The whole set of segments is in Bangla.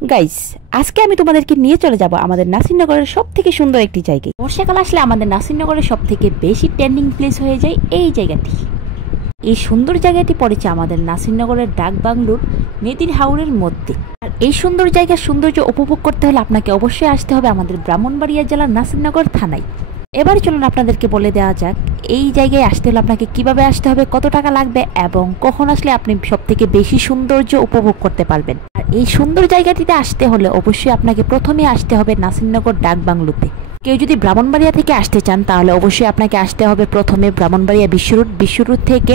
গাইস, আজকে আমি তোমাদেরকে নিয়ে চলে যাব আমাদের নাসিরনগরের সবথেকে সুন্দর একটি জায়গায়। বর্ষাকাল আসলে আমাদের নাসিরনগরের সবথেকে বেশি ট্রেন্ডিং প্লেস হয়ে যায় এই জায়গাটি। এই সুন্দর জায়গাটি পড়েছে আমাদের নাসিরনগরের ডাকবাংলোর মেদির হাওরের মধ্যে। আর এই সুন্দর জায়গার সৌন্দর্য উপভোগ করতে হলে আপনাকে অবশ্যই আসতে হবে আমাদের ব্রাহ্মণবাড়িয়া জেলার নাসিরনগর থানায়। এবার চলুন আপনাদেরকে বলে দেওয়া যাক এই জায়গায় আসতে হলে আপনাকে কিভাবে আসতে হবে, কত টাকা লাগবে এবং কখন আসলে আপনি সবথেকে বেশি সৌন্দর্য উপভোগ করতে পারবেন। আর এই সুন্দর জায়গাটিতে আসতে হলে অবশ্যই আপনাকে প্রথমে আসতে হবে নাসিরনগর ডাকবাংলোতে। কেউ যদি ব্রাহ্মণবাড়িয়া থেকে আসতে চান তাহলে অবশ্যই আপনাকে আসতে হবে প্রথমে ব্রাহ্মণবাড়িয়া বিশ্ব রোড থেকে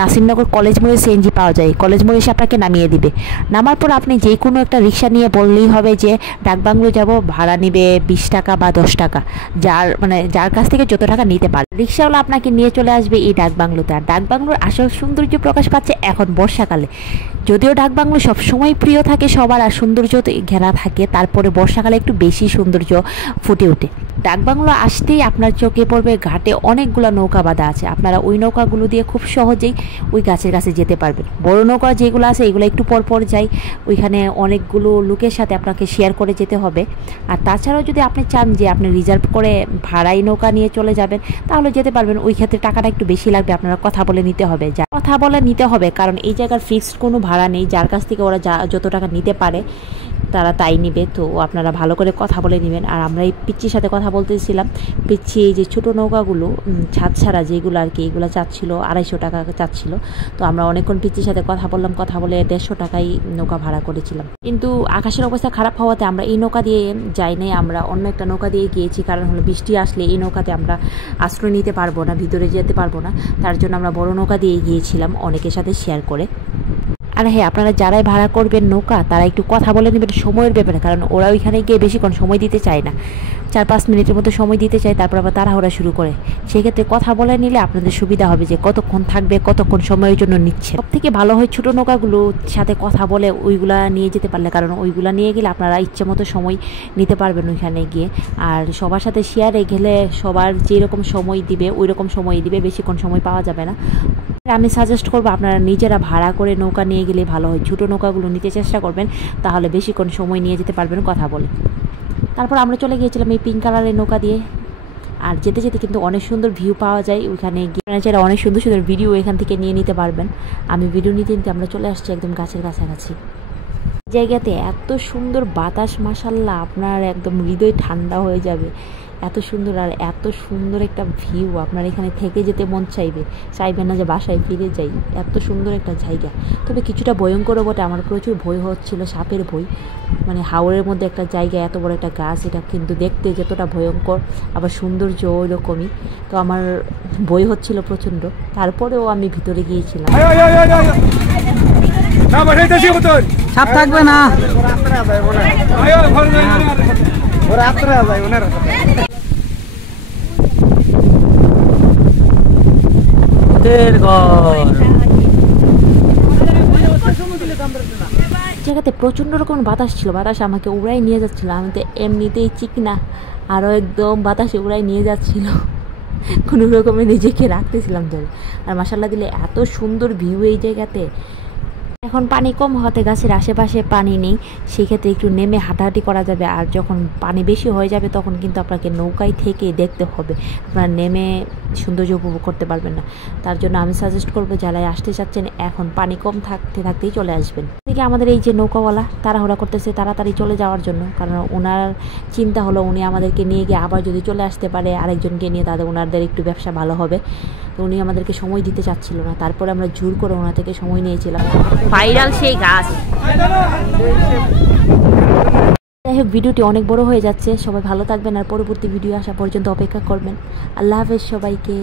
নাসিরনগর কলেজ মোড়ে সিএনজি পাওয়া যায়। কলেজ মোড়ে এসে আপনাকে নামিয়ে দিবে। নামার পর আপনি যে কোনো একটা রিক্সা নিয়ে বললেই হবে যে ডাকবাংলো যাব, ভাড়া নেবে 20 টাকা বা 10 টাকা, যার কাছ থেকে যত টাকা নিতে পারে। রিক্সাওয়ালা আপনাকে নিয়ে চলে আসবে এই ডাকবাংলোতে। আর ডাকবাংলোর আসল সৌন্দর্য প্রকাশ পাচ্ছে এখন বর্ষাকালে। যদিও ডাকবাংলো সবসময় প্রিয় থাকে সবার আর সৌন্দর্য ঘেরা থাকে, তারপরে বর্ষাকালে একটু বেশি সৌন্দর্য ফুটে ওঠে। ডাকবাংলো আসতেই আপনার চোখে পড়বে ঘাটে অনেকগুলো নৌকা বাঁধা আছে। আপনারা ওই নৌকাগুলো দিয়ে খুব সহজেই ওই গাছের কাছে যেতে পারবেন। বড় নৌকা যেগুলো আছে এগুলো একটু পর যায়, ওইখানে অনেকগুলো লোকের সাথে আপনাকে শেয়ার করে যেতে হবে। আর তাছাড়াও যদি আপনি চান যে আপনি রিজার্ভ করে ভাড়াই নৌকা নিয়ে চলে যাবেন তাহলে যেতে পারবেন। ওই ক্ষেত্রে টাকাটা একটু বেশি লাগবে, আপনারা কথা বলে নিতে হবে, কারণ এই জায়গার ফিক্সড কোনো ভাড়া নেই। যার কাছ থেকে ওরা যত টাকা নিতে পারে তারা তাই নিবে, তো আপনারা ভালো করে কথা বলে নেবেন। আর আমরা এই পিচ্চির সাথে কথা বলতেছিলাম। পিচ্ছি এই যে ছোটো নৌকাগুলো ছাদ ছাড়া যেগুলো আর কি, এগুলো চাচ্ছিল 250 টাকা চাচ্ছিল। তো আমরা অনেকক্ষণ পিচ্চির সাথে কথা বললাম, কথা বলে 150 টাকায় নৌকা ভাড়া করেছিলাম। কিন্তু আকাশের অবস্থা খারাপ হওয়াতে আমরা এই নৌকা দিয়ে যাই নাই, আমরা অন্য একটা নৌকা দিয়ে গিয়েছি। কারণ হলো বৃষ্টি আসলে এই নৌকাতে আমরা আশ্রয় নিতে পারবো না, ভিতরে যেতে পারবো না। তার জন্য আমরা বড় নৌকা দিয়ে গিয়েছিলাম অনেকের সাথে শেয়ার করে। আর হ্যাঁ, আপনারা যারাই ভাড়া করবেন নৌকা তারা একটু কথা বলে নেবেন সময়ের ব্যাপারে, কারণ ওরা ওইখানে গিয়ে বেশিক্ষণ সময় দিতে চায় না, 4-5 মিনিটের মতো সময় দিতে চায়, তারপর আবার তাড়াহুড়া শুরু করে। সেক্ষেত্রে কথা বলে নিলে আপনাদের সুবিধা হবে যে কতক্ষণ থাকবে, কতক্ষণ সময়ের জন্য নিচ্ছে। সব থেকে ভালো হয় ছোটো নৌকাগুলোর সাথে কথা বলে ওইগুলা নিয়ে যেতে পারলে, কারণ ওইগুলা নিয়ে গেলে আপনারা ইচ্ছে মতো সময় নিতে পারবেন ওইখানে গিয়ে। আর সবার সাথে শেয়ারে গেলে সবার যেরকম সময় দিবে ওই রকম সময় দিবে, বেশিক্ষণ সময় পাওয়া যাবে না। আমি সাজেস্ট করবো আপনারা নিজেরা ভাড়া করে নৌকা নিয়ে গেলে ভালো হয়। ছোটো নৌকাগুলো নিতে চেষ্টা করবেন, তাহলে বেশিক্ষণ সময় নিয়ে যেতে পারবেন কথা বলে। তারপর আমরা চলে গিয়েছিলাম এই পিঙ্ক কালারের নৌকা দিয়ে। আর যেতে যেতে কিন্তু অনেক সুন্দর ভিউ পাওয়া যায় ওইখানে গিয়ে, অনেক সুন্দর সুন্দর ভিডিও এখান থেকে নিয়ে নিতে পারবেন। আমি ভিডিও নিতে নিতে আমরা চলে আসছি একদম গাছের কাছাকাছি। জায়গাতে এত সুন্দর বাতাস, মাশাআল্লাহ, আপনার একদম হৃদয় ঠান্ডা হয়ে যাবে। এত সুন্দর আর এত সুন্দর একটা ভিউ, আপনার এখানে থেকে যেতে মন চাইবে না যে বাসায় ফিরে যাই। এত সুন্দর একটা জায়গা, তবে কিছুটা ভয়ঙ্করও বটে। আমার প্রচুর ভয় হচ্ছিল, সাপের ভয়। মানে হাওরের মধ্যে একটা জায়গা, এত বড় একটা গাছ, এটা কিন্তু দেখতে যতটা ভয়ঙ্কর আবার সৌন্দর্য ওই রকমই। তো আমার ভয় হচ্ছিল প্রচণ্ড, তারপরেও আমি ভিতরে গিয়েছিলাম। সাপ থাকবে না, জায়গাতে প্রচণ্ড রকম বাতাস ছিল, বাতাস আমাকে উড়াই নিয়ে যাচ্ছিল। আমি তো এমনিতেই চিকনা, আরও একদম বাতাসে উড়াই নিয়ে যাচ্ছিল। কোনো রকমে নিজেকে রাখতেছিলাম ধরে। আর মাশাআল্লাহ দিলে এত সুন্দর ভিউ এই জায়গাতে। এখন পানি কম হতে গাছের আশেপাশে পানি নেই, সেক্ষেত্রে একটু নেমে হাঁটাহাঁটি করা যাবে। আর যখন পানি বেশি হয়ে যাবে তখন কিন্তু আপনাকে নৌকায় থেকে দেখতে হবে, আপনারা নেমে সৌন্দর্য উপভোগ করতে পারবেন না। তার জন্য আমি সাজেস্ট করবো যারা আসতে চাচ্ছেন এখন পানি কম থাকতেই চলে আসবেন। এদিকে আমাদের এই যে নৌকাওয়ালা তাড়াহুড়া করতেছে তাড়াতাড়ি চলে যাওয়ার জন্য, কারণ ওনার চিন্তা হলো উনি আমাদেরকে নিয়ে গিয়ে আবার যদি চলে আসতে পারে আরেকজনকে নিয়ে, ওনাদের একটু ব্যবসা ভালো হবে। তো উনি আমাদেরকে সময় দিতে চাচ্ছিল না, তারপরে আমরা জোর করে ওনার থেকে সময় নিয়েছিলাম। ভাইরাল সেই গাছ। যাই হোক, ভিডিওটি অনেক বড় হয়ে যাচ্ছে। সবাই ভালো থাকবেন আর পরবর্তী ভিডিও আসা পর্যন্ত অপেক্ষা করবেন। আল্লাহ হাফেজ সবাইকে।